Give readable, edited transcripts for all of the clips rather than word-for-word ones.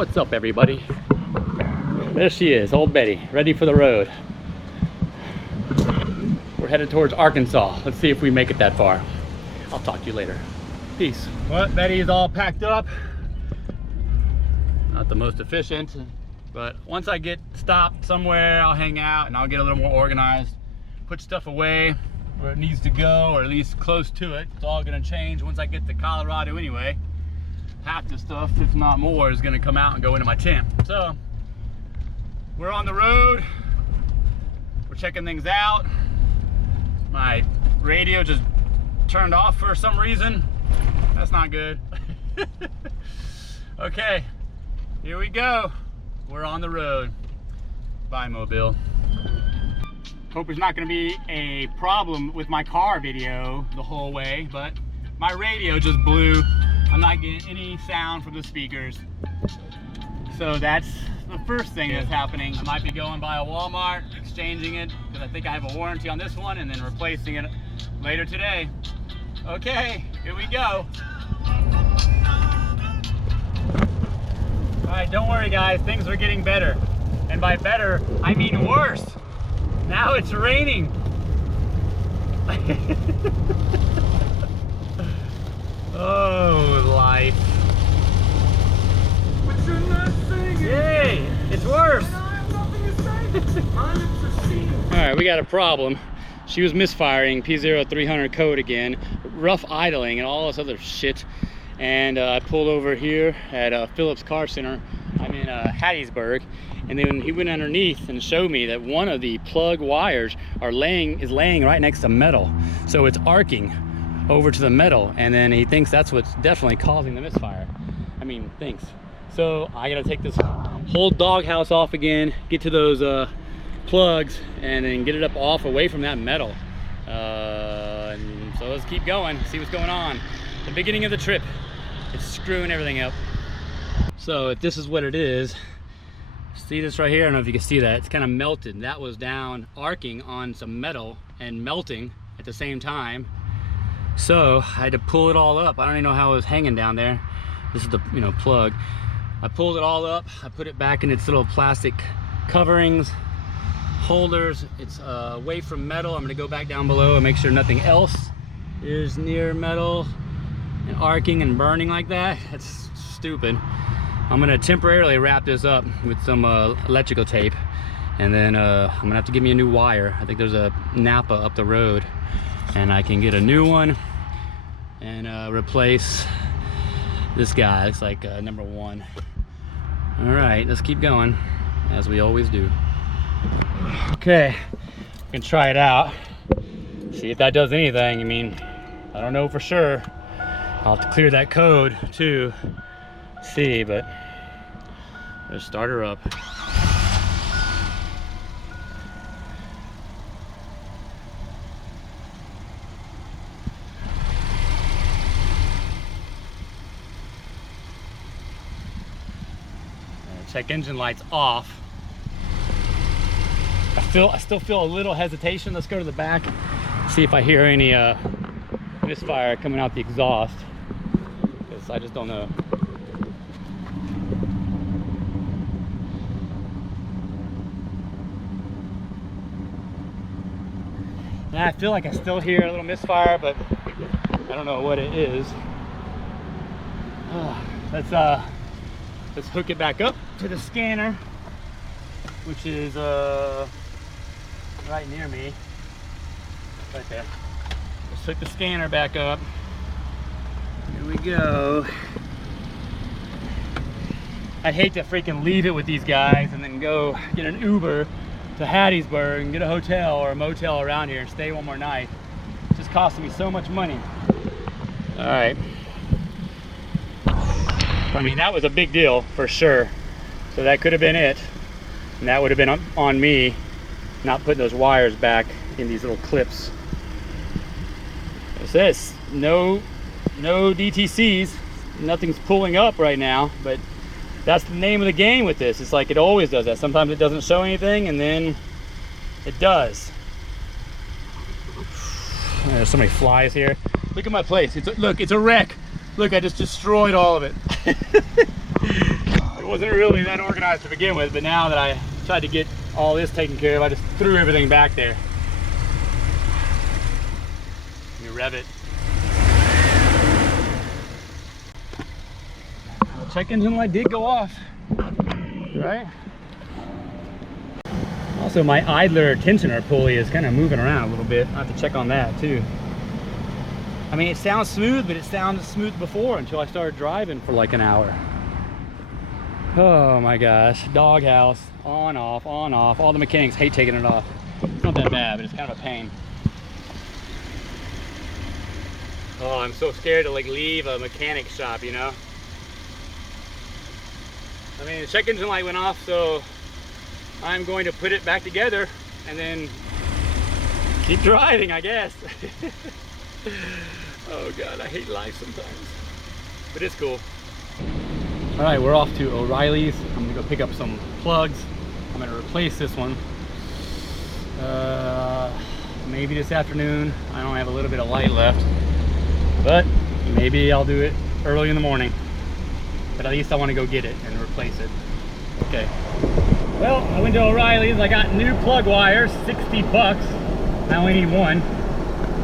What's up, everybody? There she is, old Betty, ready for the road. We're headed towards Arkansas. Let's see if we make it that far. I'll talk to you later. Peace. Well, Betty is all packed up. Not the most efficient, but once I get stopped somewhere, I'll hang out and I'll get a little more organized. Put stuff away where it needs to go, or at least close to it. It's all gonna change once I get to Colorado anyway. Half the stuff, if not more, is gonna come out and go into my tent. So, we're on the road. We're checking things out. My radio just turned off for some reason. That's not good. Okay, here we go. We're on the road. Bye, Mobile. Hope there's not gonna be a problem with my car video the whole way, but my radio just blew. I'm not getting any sound from the speakers. So that's the first thing that's happening. I might be going by a Walmart, exchanging it, because I think I have a warranty on this one, and then replacing it later today. Okay, here we go. All right, don't worry guys, things are getting better. And by better, I mean worse. Now it's raining. Oh, life. But you're not saying it. Yay, it's worse. And I have nothing to say. All right, we got a problem. She was misfiring, P0300 code again, rough idling and all this other shit. And I pulled over here at Phillips Car Center. I'm in Hattiesburg. And then he went underneath and showed me that one of the plug wires is laying right next to metal. So it's arcing over to the metal, and then he thinks that's what's definitely causing the misfire. I mean, thinks. So I gotta take this whole doghouse off again, get to those plugs, and then get it up off away from that metal. And so let's keep going, see what's going on. The beginning of the trip, it's screwing everything up. So if this is what it is, see this right here? I don't know if you can see that. It's kind of melted. That was down arcing on some metal and melting at the same time. So I had to pull it all up. I don't even know how it was hanging down there. This is the plug. I pulled it all up. I put it back in its little plastic coverings, holders. It's away from metal. I'm gonna go back down below and make sure nothing else is near metal and arcing and burning like that. That's stupid. I'm gonna temporarily wrap this up with some electrical tape, and then I'm gonna have to give me a new wire. I think there's a Napa up the road, and I can get a new one and replace this guy. Looks like number 1. All right, let's keep going as we always do. Okay, we can try it out, see if that does anything. I mean, I don't know for sure. I'll have to clear that code too, see, but let's start her up. Check engine lights off. I still feel a little hesitation. Let's go to the back, see if I hear any misfire coming out the exhaust, because I just don't know. And I feel like I still hear a little misfire, but I don't know what it is. Let's hook it back up to the scanner, which is right near me, right there. Let's hook the scanner back up. Here we go. I'd hate to freaking leave it with these guys and then go get an Uber to Hattiesburg and get a hotel or a motel around here and stay one more night. It's just costing me so much money. All right. I mean, that was a big deal for sure. So that could have been it. And that would have been on me not putting those wires back in these little clips. It says no DTCs. Nothing's pulling up right now, but that's the name of the game with this. It's like it always does that. Sometimes it doesn't show anything, and then it does. There's so many flies here. Look at my place. Look, it's a wreck. Look, I just destroyed all of it. wasn't really that organized to begin with, but now that I tried to get all this taken care of, I just threw everything back there. Let me rev it. The check engine light did go off, right? Also, my idler tensioner pulley is kind of moving around a little bit. I have to check on that too. I mean, it sounds smooth, but it sounded smooth before until I started driving for like an hour. Oh my gosh, doghouse, on, off, on, off. All the mechanics hate taking it off. It's not that bad, but it's kind of a pain. Oh, I'm so scared to like leave a mechanic shop, you know? I mean, the check engine light went off, so I'm going to put it back together and then keep driving, I guess. Oh God, I hate life sometimes, but it's cool. All right, we're off to O'Reilly's. I'm gonna go pick up some plugs. I'm gonna replace this one. Maybe this afternoon. I don't have a little bit of light left, but maybe I'll do it early in the morning. But at least I want to go get it and replace it. Okay. Well, I went to O'Reilly's. I got new plug wires, 60 bucks. I only need one.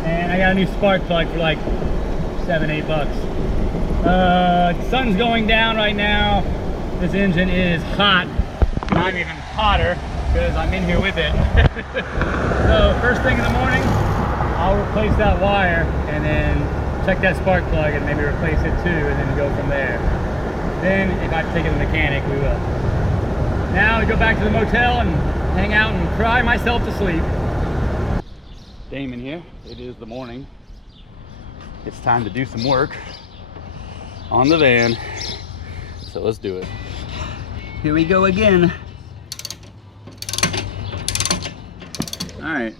And I got a new spark plug for like 7-8 bucks. Sun's going down right now. This engine is hot. And I'm even hotter because I'm in here with it. So first thing in the morning, I'll replace that wire and then check that spark plug and maybe replace it too, and then go from there. Then if I have to take it to the mechanic, we will. Now I go back to the motel and hang out and cry myself to sleep. Damon here. It is the morning. It's time to do some work on the van. So let's do it. Here we go again. All right,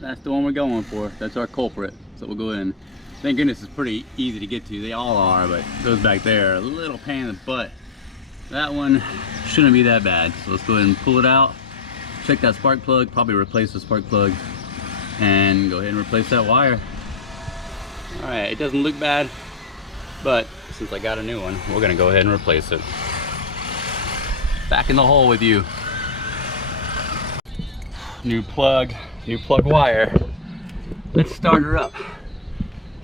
that's the one we're going for. That's our culprit. So we'll go in. Thank goodness it's pretty easy to get to. They all are, but those back there are a little pain in the butt. That one shouldn't be that bad. So let's go ahead and pull it out. Check that spark plug, probably replace the spark plug, and go ahead and replace that wire. All right, it doesn't look bad, but since I got a new one, we're gonna go ahead and replace it. Back in the hole with you. New plug wire. Let's start her up.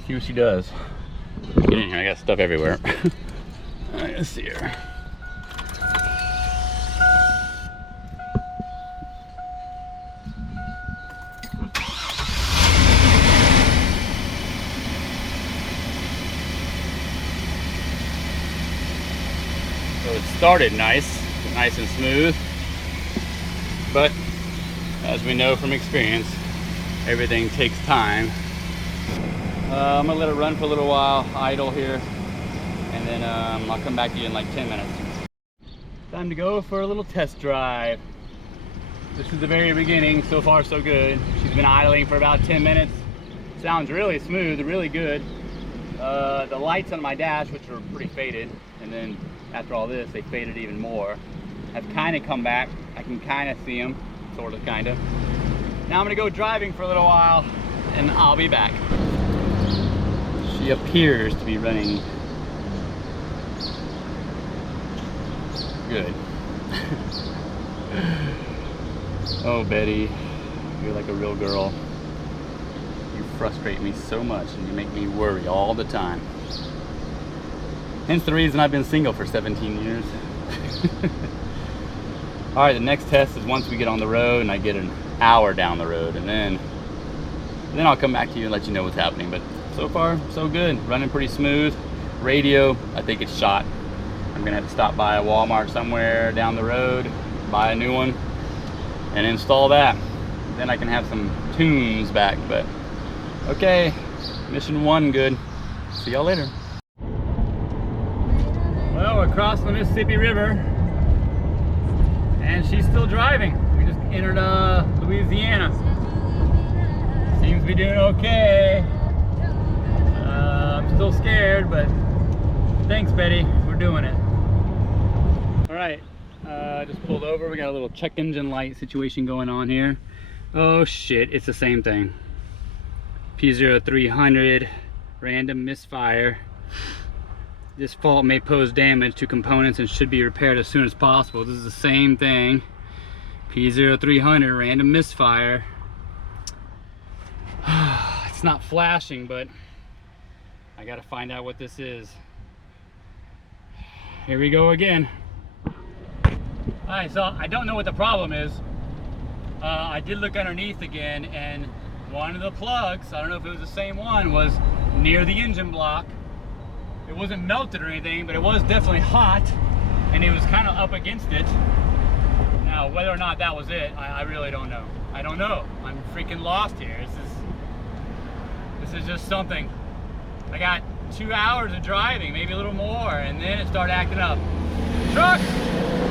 See what she does. Get in here, I got stuff everywhere. All right, let's see her. So it started nice and smooth, but as we know from experience, everything takes time. I'm gonna let it run for a little while, idle here, and then I'll come back to you in like 10 minutes. Time to go for a little test drive. This is the very beginning. So far so good. She's been idling for about 10 minutes. Sounds really smooth, really good. The lights on my dash, which are pretty faded, and then after all this they faded even more, have kind of come back. I can kind of see them, sort of, kind of. Now I'm gonna go driving for a little while and I'll be back. She appears to be running good. Oh, Betty, you're like a real girl. You frustrate me so much and you make me worry all the time. Hence the reason I've been single for 17 years. All right, the next test is once we get on the road and I get an hour down the road, and then I'll come back to you and let you know what's happening. But so far, so good. Running pretty smooth. Radio, I think it's shot. I'm gonna have to stop by a Walmart somewhere down the road, buy a new one, and install that. Then I can have some tunes back. But okay, mission one good. See y'all later. Well, we're crossing the Mississippi River, and she's still driving. We just entered Louisiana. Seems to be doing okay. I'm still scared, but thanks, Betty. We're doing it. All right, just pulled over. We got a little check engine light situation going on here. Oh shit, it's the same thing. P0300, random misfire. This fault may pose damage to components and should be repaired as soon as possible. This is the same thing. P0300, random misfire. It's not flashing, but I gotta find out what this is. Here we go again. Alright, so I don't know what the problem is. I did look underneath again, and one of the plugs, I don't know if it was the same one, was near the engine block. It wasn't melted or anything, but it was definitely hot, and it was kind of up against it. Now, whether or not that was it, I really don't know. I don't know. I'm freaking lost here. This is just something. I got 2 hours of driving, maybe a little more, and then it started acting up. Truck!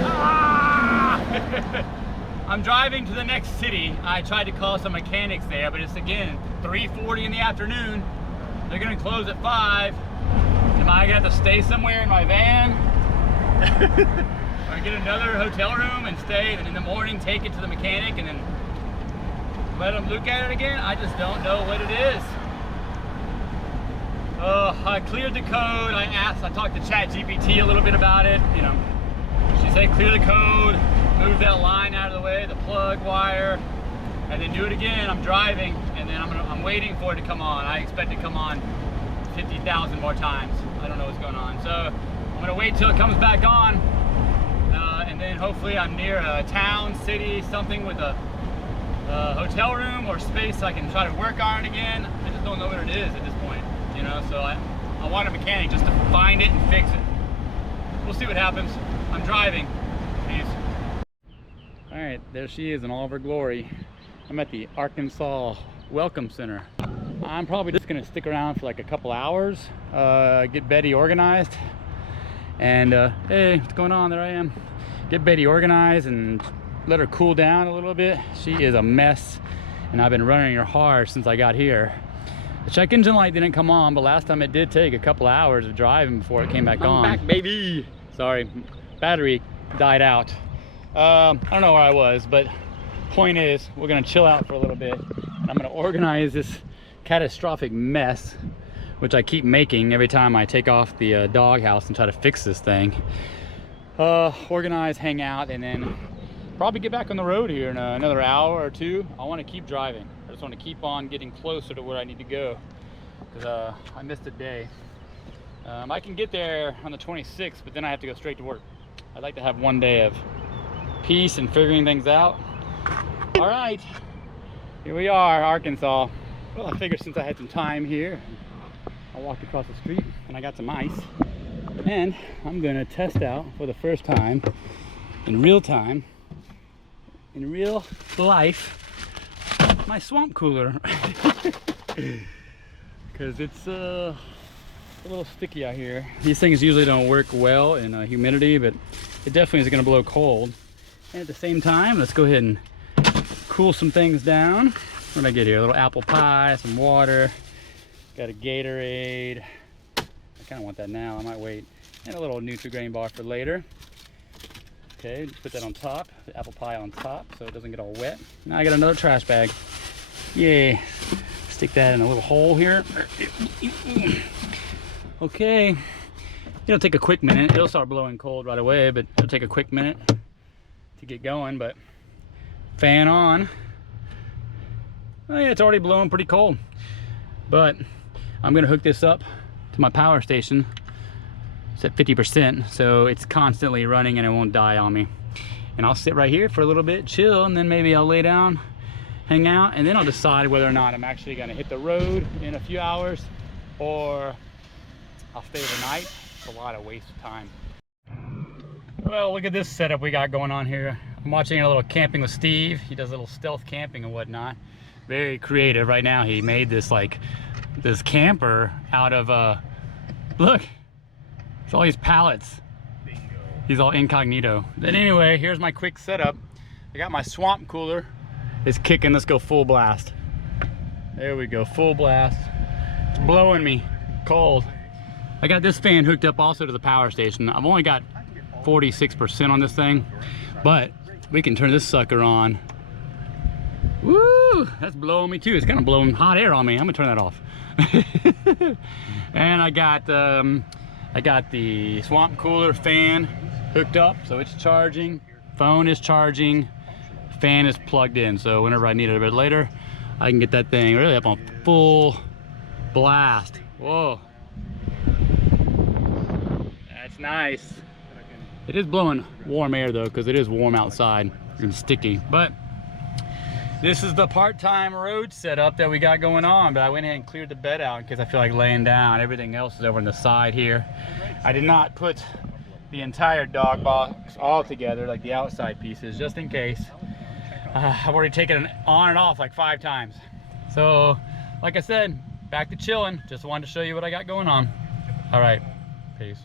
Ah! I'm driving to the next city. I tried to call some mechanics there, but it's again 3:40 in the afternoon. They're gonna close at 5. Am I gonna have to stay somewhere in my van? Or get another hotel room and stay, and in the morning take it to the mechanic and then let them look at it again? I just don't know what it is. I cleared the code. I talked to ChatGPT a little bit about it. You know, she said clear the code, move that line out of the way, the plug wire, and then do it again. I'm driving, and then I'm waiting for it to come on. I expect it to come on 50,000 more times. I don't know what's going on, so I'm gonna wait till it comes back on, and then hopefully I'm near a town, city, something with a hotel room or space so I can try to work on it again. I just don't know what it is at this point, you know. So I want a mechanic just to find it and fix it. We'll see what happens. I'm driving. Peace. All right, there she is in all of her glory. I'm at the Arkansas Welcome Center. I'm probably just gonna stick around for like a couple hours, get Betty organized, and hey, what's going on? There I am. Get Betty organized and let her cool down a little bit. She is a mess, and I've been running her hard since I got here. The check engine light didn't come on, but last time it did take a couple hours of driving before it came back on. I'm back, baby. Sorry, battery died out. I don't know where I was, but point is, we're gonna chill out for a little bit, and I'm gonna organize this catastrophic mess, which I keep making every time I take off the doghouse and try to fix this thing. Organize, hang out, and then probably get back on the road here in another hour or two. I want to keep driving. I just want to keep on getting closer to where I need to go, because I missed a day. I can get there on the 26th, but then I have to go straight to work. I'd like to have one day of peace and figuring things out. All right, here we are, Arkansas. Well, I figured since I had some time here, I walked across the street and I got some ice, and I'm gonna test out for the first time, in real life, my swamp cooler. Because it's a little sticky out here. These things usually don't work well in humidity, but it definitely is gonna blow cold. And at the same time, let's go ahead and cool some things down. What did I get here? A little apple pie, some water, got a Gatorade. I kind of want that now, I might wait. And a little Nutri-Grain bar for later. Okay, put that on top, the apple pie on top so it doesn't get all wet. Now I got another trash bag. Yay. Stick that in a little hole here. Okay, it'll take a quick minute. It'll start blowing cold right away, but it'll take a quick minute to get going. But fan on. Oh yeah, it's already blowing pretty cold. But I'm gonna hook this up to my power station. It's at 50%, so it's constantly running and it won't die on me. And I'll sit right here for a little bit, chill, and then maybe I'll lay down, hang out, and then I'll decide whether or not I'm actually gonna hit the road in a few hours or I'll stay overnight. It's a lot of waste of time. Well, look at this setup we got going on here. I'm watching a little Camping with Steve. He does a little stealth camping and whatnot. Very creative. Right now he made this this camper out of look, it's all these pallets. Bingo. He's all incognito. But anyway, here's my quick setup. I got my swamp cooler. It's kicking. Let's go full blast. There we go, full blast. It's blowing me cold. I got this fan hooked up also to the power station. I've only got 46% on this thing, but we can turn this sucker on. Woo, that's blowing me too. It's kind of blowing hot air on me. I'm gonna turn that off. And I got I got the swamp cooler fan hooked up, so it's charging. Phone is charging. Fan is plugged in, so whenever I need it a bit later, I can get that thing really up on full blast. Whoa. That's nice. It is blowing warm air though, because it is warm outside and sticky. But this is the part-time road setup that we got going on. But I went ahead and cleared the bed out because I feel like laying down. Everything else is over on the side here. I did not put the entire dog box all together, like the outside pieces, just in case. I've already taken it on and off like 5 times. So, like I said, back to chilling. Just wanted to show you what I got going on. All right, peace.